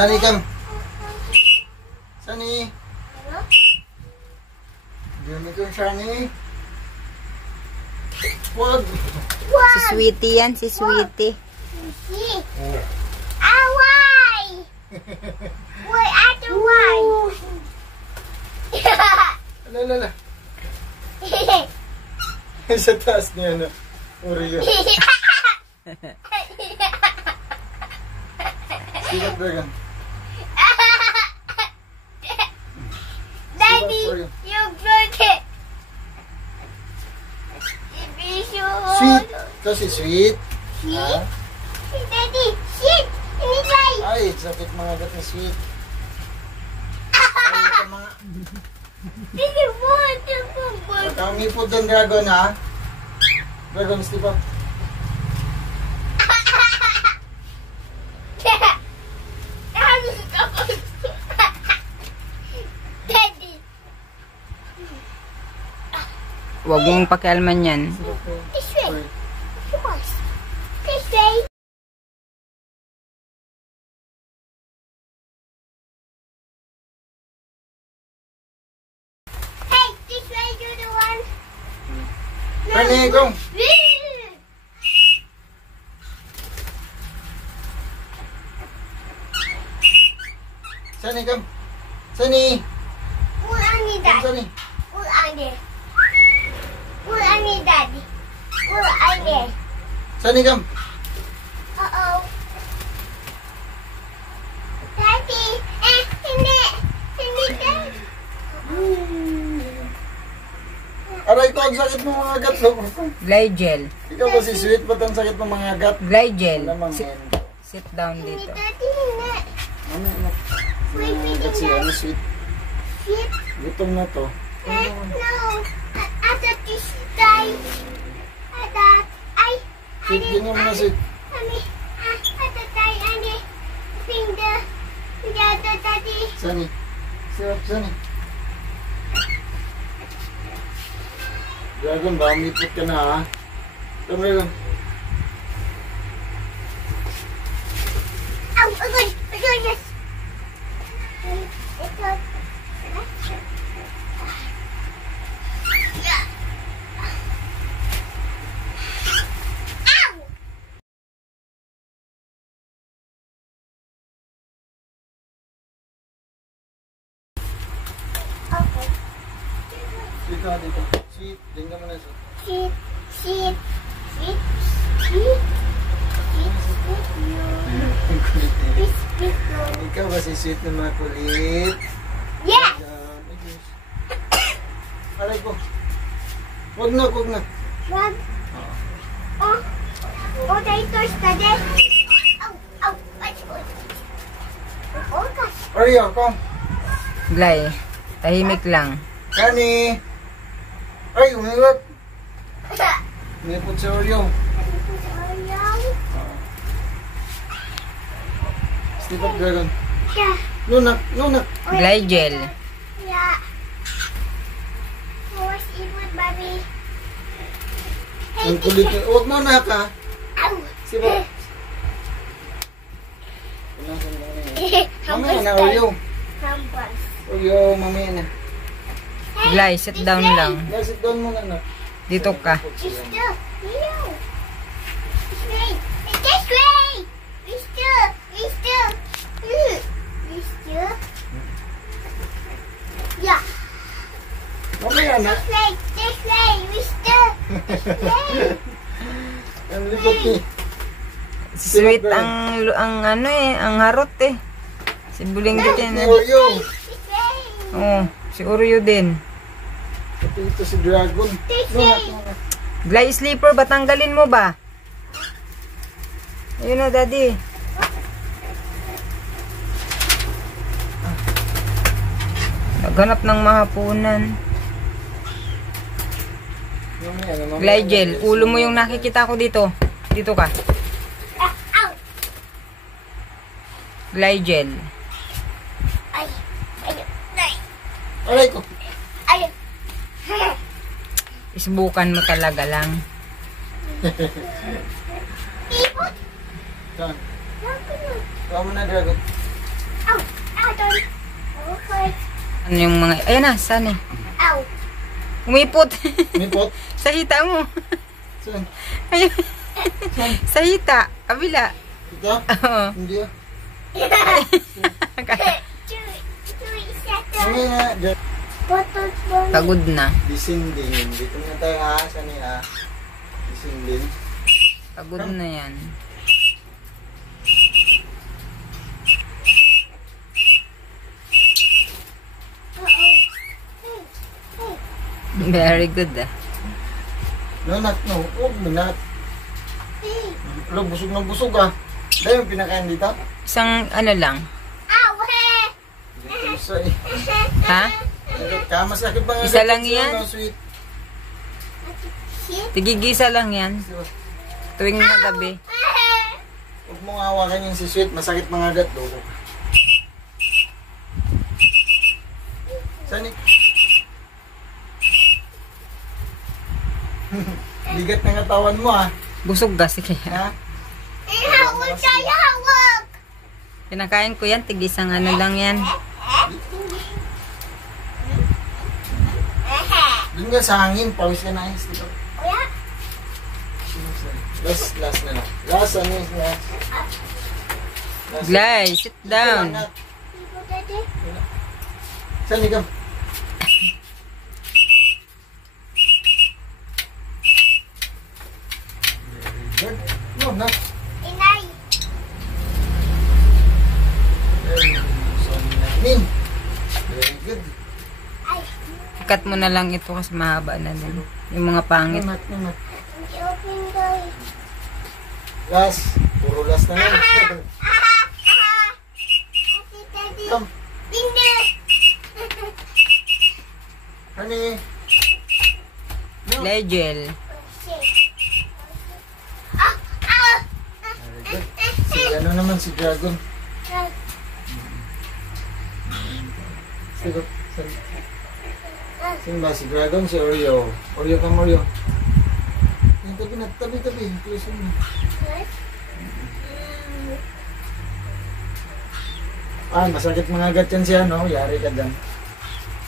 Sunny, come. Sunny. Dami ko, Sunny. Wag. Si Sweetie yan, si Sweetie. Why? Why at why? Alala. Sa taas niya na. Oreo. Sibat Dragon. Daddy, you broke it. Sweet. Kasi sweet. Sweet? Daddy, shit. Anyway. Ay, sakit mga gat na sweet. Ay, ito mga... Daddy, what the fuck? Kami po doon, Dragon, ha? Dragon, step up. Daddy. Huwag mong pakialman yan. This way. Come on. This way. Hey, this way, you're the one. Sunny, go. Sunny, come. Sunny. What I need, Come, Daddy. Sunny. What I need. What I need, Daddy. What I need. Sunny, come. Uh-oh. Daddy. Hindi. Hindi, Daddy. Aray ko, ang sakit ng mga gat. Glygel. Ikaw ba si Sweet? Ba't ang sakit ng mga gat? Glygel. Alamang Sit down Hindi, dito. Daddy. Hindi. ano? Wait, Mga gat siya, ano, Sweet? Shit. Gutom na to. No. I thought this died. I thought Sweet, ganyan mo na, Sweet. I thought I finger. The other Daddy. Sunny. Sarap, Sunny. Dragon, baka umipot ka na, ha? Come, Dragon. Ow, agad. Yes. Ito. Ow! Okay. Sweet ka dito. Sweet, tingnan mo na, Sweet. Shit. Shit. Shit. Shit. Ang kulit eh. Shit. Shit. Ikaw ba si Sweet na makulit? Yes. Ay, Diyos. Aray ko. Huwag na, huwag na. Wag. Oh. Oh, dito Daddy. Ow. Ow. What's good? Oh, gosh. Oreo, come. Gly. Tahimik lang. Sunny. Ay, umiwag. Umipot si Oreo. Step up, Dragon. Yeah. Lunak, lunak. Glygel. Yeah. What's it, Bobby? Ang kulit niya. Huwag mo na ka. Ow. Siba. Mamaya na, Oreo. Humble. Oreo, mamaya na. Gly, sit down lang. Sit down muna na. Dito ka. This way. This way. This way. Yeah. Mamaya na. This way. Ang likot ni. Sweet ang ano eh, ang harot eh. Si Buling din eh. Oreo. This way. Oh, si Oreo din. Ito ito si Dragon. Lunak, lunak. Gly sleeper, batanggalin mo ba? Ayun na, Daddy. Naghanap ng mahapunan. Mamaya na, mamaya Glygel, na. ulo mo yung nakikita ko dito. Dito ka. Ow. Glygel. Ay. Aray ko. Ay. Isbukan mo talaga lang. Ipot. Saan? Tama na, Dragon. Ow! Ow! Don't. Okay. Ano yung mga... Ayan na, saan eh? Ow! Umipot. May pot? Sa hita mo. Saan? Ayun. Sa hita. Kabila. Ito? Oo. Hindi ah. Isa Ano nga? Diyan. Potot mo. Pagod na. Disinding. Dito na tayo ha. Saan niya? Disinding. Pagod na yan. Very good ah. No, not no. Huwag mo not. Alam, busog ng busog ah. Dahil yung pinakain dito? Isang ano lang. Ow! Hey! Dito isa eh. Ha? Masakit ba nga? Isa lang siya, yan? no, sweet. Tigigisa lang yan. Tuwing na gabi. Huwag mong hawakan yung si sweet. Masakit mga agat. Dugo. Saan eh? Bigat ng katawan mo ah. Busog kasi kaya. Ha? Hawak tayo, hawak! Pinakain ko yan. Tigisang ano lang yan. Doon ka sa hangin. Pawis ka na ayos dito. Kuya? Last na lang. Last ano yung last. Last. Glay, sit down. Dito, daddy. Saan ikaw? Good. No, na. Inay. Very good. So, namin. Very good. Ay, Ikat mo na lang ito kasi mahaba na din. Yung mga pangit. Namat, namat. hindi open doy. Last. Puro last na lang. Ate, daddy. Come. Hindi. Honey. No. Legel. Ah, ah. Very good. Si ano naman si Dragon. Sige. Sino ba si Dragon? Si Oreo. Oreo ka Oreo. Yan, tabi na. Tabi. Close mo. Ah, masakit mga agat yan siya, no? Yari ka dyan.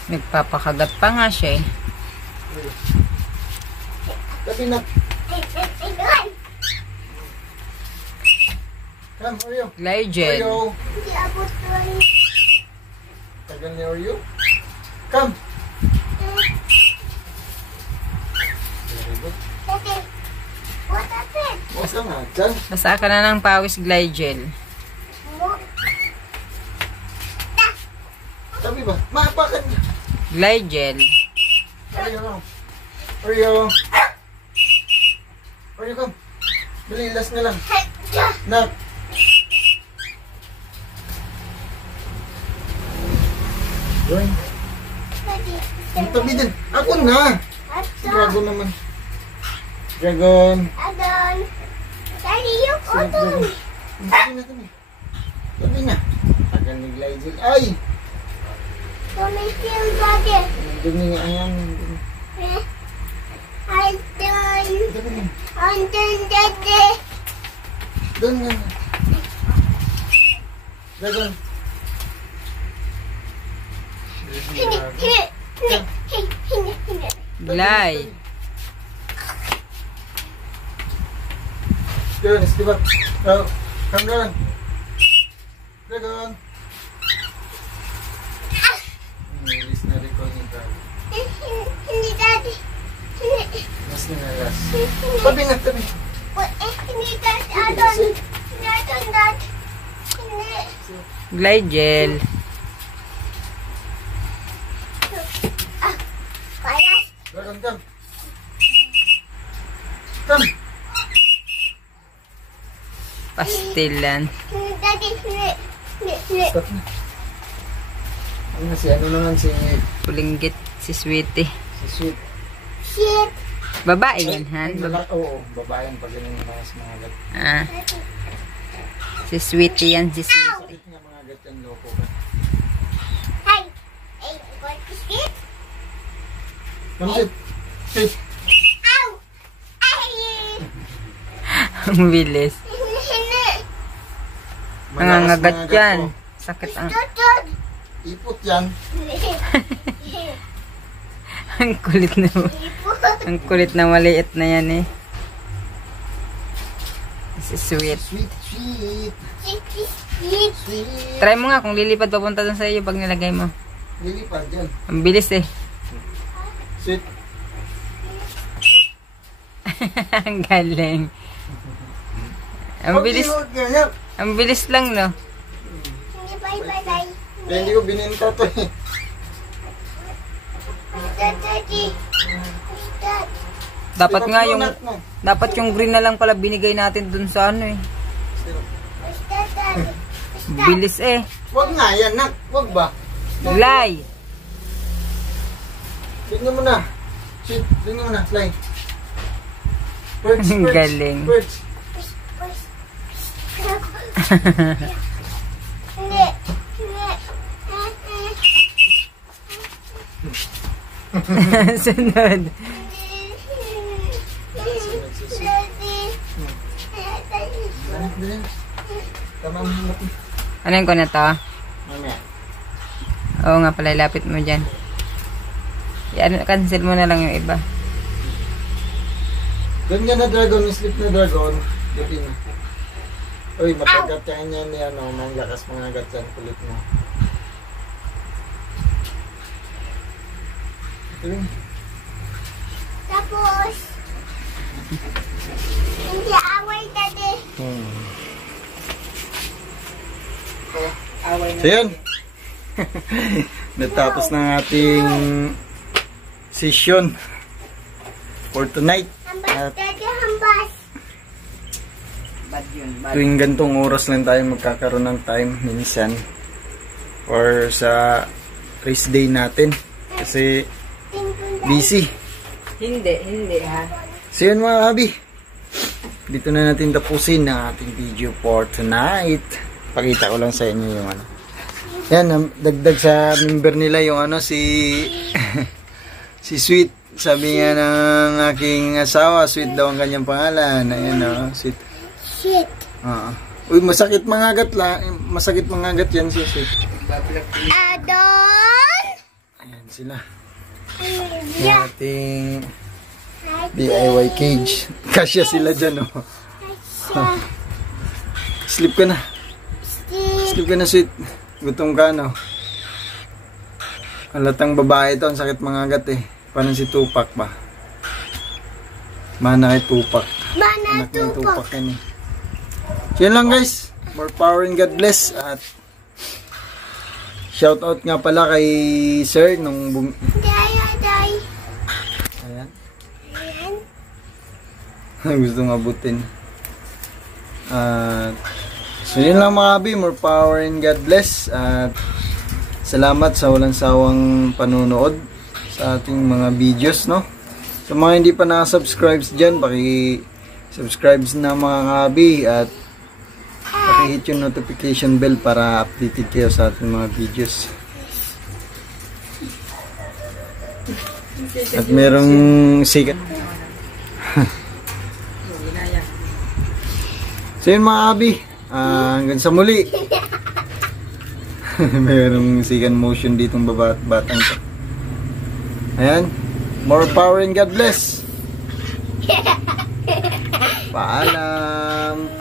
Nagpapakagat pa nga siya eh. Tabi na. Come, Oreo. Glygel. Oreo. Hindi abot doy. Tagal ni Oreo. Come. Very good. Daddy, what happened? Basta nga, dyan. Basa ka na ng pawis Glygel. Tabi ba? Maapakan niya. Glygel. Oreo. Oreo. Oreo, come. Dali, last na lang. Nak. Join. Daddy, Ang tabi din. Ako na. Si Adon. Dragon naman. Dragon. Adon. Daddy, you Si Dragon. Adon. Tabi. Tabi na. Tagal ni Glycel. Ay! Tumitil, Daddy. Ang dumi nga ayan. Adon. Tabi na. Adon, Daddy. Doon nga. Dragon. Hindi, hindi. Gly. Yun, Steve. Oh, come down. Dragon. Release na recall ni Dragon. Hindi, Daddy. Hindi. Mas na nalas. Tabi na, tabi. Hindi, Daddy. Adon. Hindi, Adon, Daddy. Hindi. Glygel. Kaya. Dragon, come. Come. Pastilan. Daddy, hindi. Stop na. Ano si ano naman si Pulinggit si Sweetie. Sweet. Shit. Babae yan, Han? Oo, babaeng pag ganun yung mga agat. Ah, si Sweetie yan, si Sweetie. Bakit nga mga agat yan, loko ka? Hey. Hey, what is it? Come sit. Sit. Ow! Ay! Ang bilis. Hindi. Nangangagat Malakas mga agat yan. ko. Sakit ang... Tutod. Ipot yan. Ang kulit na. Ang kulit na maliit na yan eh. Si Sweet. Sweet, sweet. Sweet. Sweet. Try mo nga kung lilipad papunta dun sa iyo pag nilagay mo. Lilipad yan. Ang bilis eh. Sweet. Ang galing. Ang bilis. Huwag ganyan. Ang bilis lang, no? Hindi bye. Kaya hindi ko bininta to eh. Daddy. Dad. Dapat nga yung Nut mo. dapat yung green na lang pala binigay natin dun sa ano eh. Daddy. Bilis eh. Huwag nga yan, nak. Huwag ba? Lay. Tingnan mo na. Sweet, tingnan mo na. Fly. Birds, Ang birds. galing. Birds. Hindi. Sunod. Daddy. Dali. Tama mo hanap mo. Ano yung ko na to? Mamaya. Oo nga pala, lapit mo dyan. Cancel mo na lang yung iba. Doon nga na dragon, sleep na dragon. Gabi na. Uy, matagat yan yan ni ano, mang lakas mga agat yan, kulit mo. Tuloy. Tapos, hindi away, Daddy. So yan. Natapos na ang ating session for tonight. Hambas, Daddy, hambas. Bad yun, bad. Tuwing gantong oras lang tayo magkakaroon ng time minsan or sa race day natin kasi busy. Hindi ha. So yun mga kabi, dito na natin tapusin ang ating video for tonight. Pakita ko lang sa inyo yung ano. Yan, dagdag sa member nila yung ano si si Sweet. Sabi nga ng aking asawa, Sweet daw ang kanyang pangalan. Ayan o, Sweet. Shit. Uy, masakit mangagat lang. Masakit mangagat yan si Sweet. Adon. Ayan sila. Yung Yeah. ating DIY cage. Kasya sila dyan o. Sleep ka na. Sleep ka na, Sweet. Gutom ka, no? Halatang babae ito. Ang sakit mangagat eh. Parang si Tupac ba? Mana kay Tupac. Mana Anak ni tupak. Tupac yan eh. So yun lang guys. More power and God bless. At shout out nga pala kay Sir nung Day. Ayan. Ayan. Gusto nga abutin. At so yun lang mga kabi. More power and God bless. At salamat sa walang sawang panunood sa ating mga videos, no? Sa mga hindi pa nakasubscribe dyan, paki-subscribe na mga kabi at paki-hit yung notification bell para updated kayo sa ating mga videos. At merong sikat. So yun mga kabi, hanggang sa muli. Merong second motion ditong batang to. Ayan. More power and God bless. Paalam.